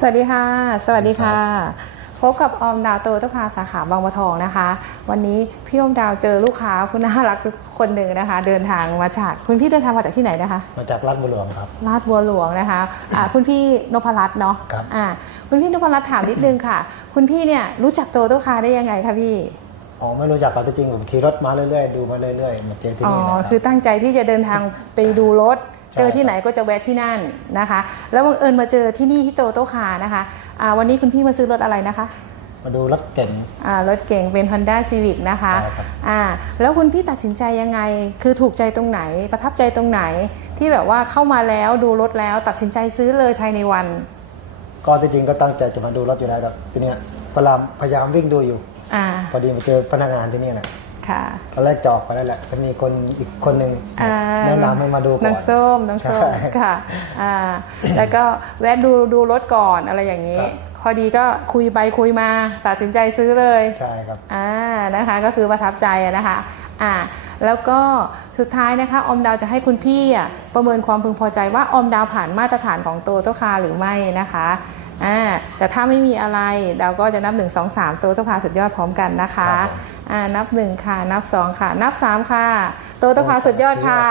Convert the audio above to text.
สวัสดีค่ะ สวัสดีค่ะ พบกับออมดาวโตต้าคาสาขาบางบัวทองนะคะ วันนี้พี่ออมดาวเจอลูกค้าผู้น่ารักคนหนึ่งนะคะ เดินทางมาจากคุณพี่เดินทางมาจากที่ไหนนะคะ มาจากรัฐบุรีรัมย์ครับลาดบัวหลวงนะคะะคุณพี่นพรัตน์เนาะครับอ่าคุณพี่นพรัตน์ถามนิดนึงค่ะ คุณพี่เนี่ยรู้จักโตต้าคาได้ยังไงคะพี่อ๋อไม่รู้จักครับจริงๆผมขี่รถมาเรื่อยๆดูมาเรื่อยๆมาเจอที่อ๋อนี่นะครับคือตั้งใจที่จะเดินทางไปดูรถใช่ เจอที่ไหนก็จะแวะที่นั่นนะคะ แล้วบังเอิญมาเจอที่นี่ที่โตโต้คานะคะอ่าวันนี้คุณพี่มาซื้อรถอะไรนะคะ มาดูรถเก๋งอ่ารถเก่งเป็น Honda Civic นะคะใช่ครับอ่าแล้วคุณพี่ตัดสินใจยังไง คือถูกใจตรงไหน ประทับใจตรงไหน ที่แบบว่าเข้ามาแล้วดูรถแล้วตัดสินใจซื้อเลยภายในวัน ก็จริงๆก็ตั้งใจจะมาดูรถอยู่แล้วแต่ทีเนี้ยพยายามพยายามวิ่งดูอยู่อ่าพอดีมาเจอพนักงานที่นี่นะ ค่ะตอนแรกจะออกไปแล้วแหละจะมีคนอีกคนหนึ่งอ่าแนะนำให้มาดูก่อนน้องส้มน้องส้มใช่ค่ะอ่าแล้วก็แวะดูดูรถก่อนอะไรอย่างนี้ครับพอดีก็คุยไปคุยมาตัดสินใจซื้อเลยใช่ครับอ่านะคะก็คือประทับใจอะนะคะอ่าแล้วก็สุดท้ายนะคะออมดาวจะให้คุณพี่อะประเมินความพึงพอใจว่าออมดาวผ่านมาตรฐานของโตโตคาหรือไม่นะคะ อ่าแต่ถ้าไม่มีอะไรดาวก็จะนับ 1 2 3โตโตคาสุดยอดพร้อมกันนะคะครับผมอ่านับ 1 ค่ะ นับ 2 ค่ะ นับ 3 ค่ะโตโตคาสุดยอดค่ะ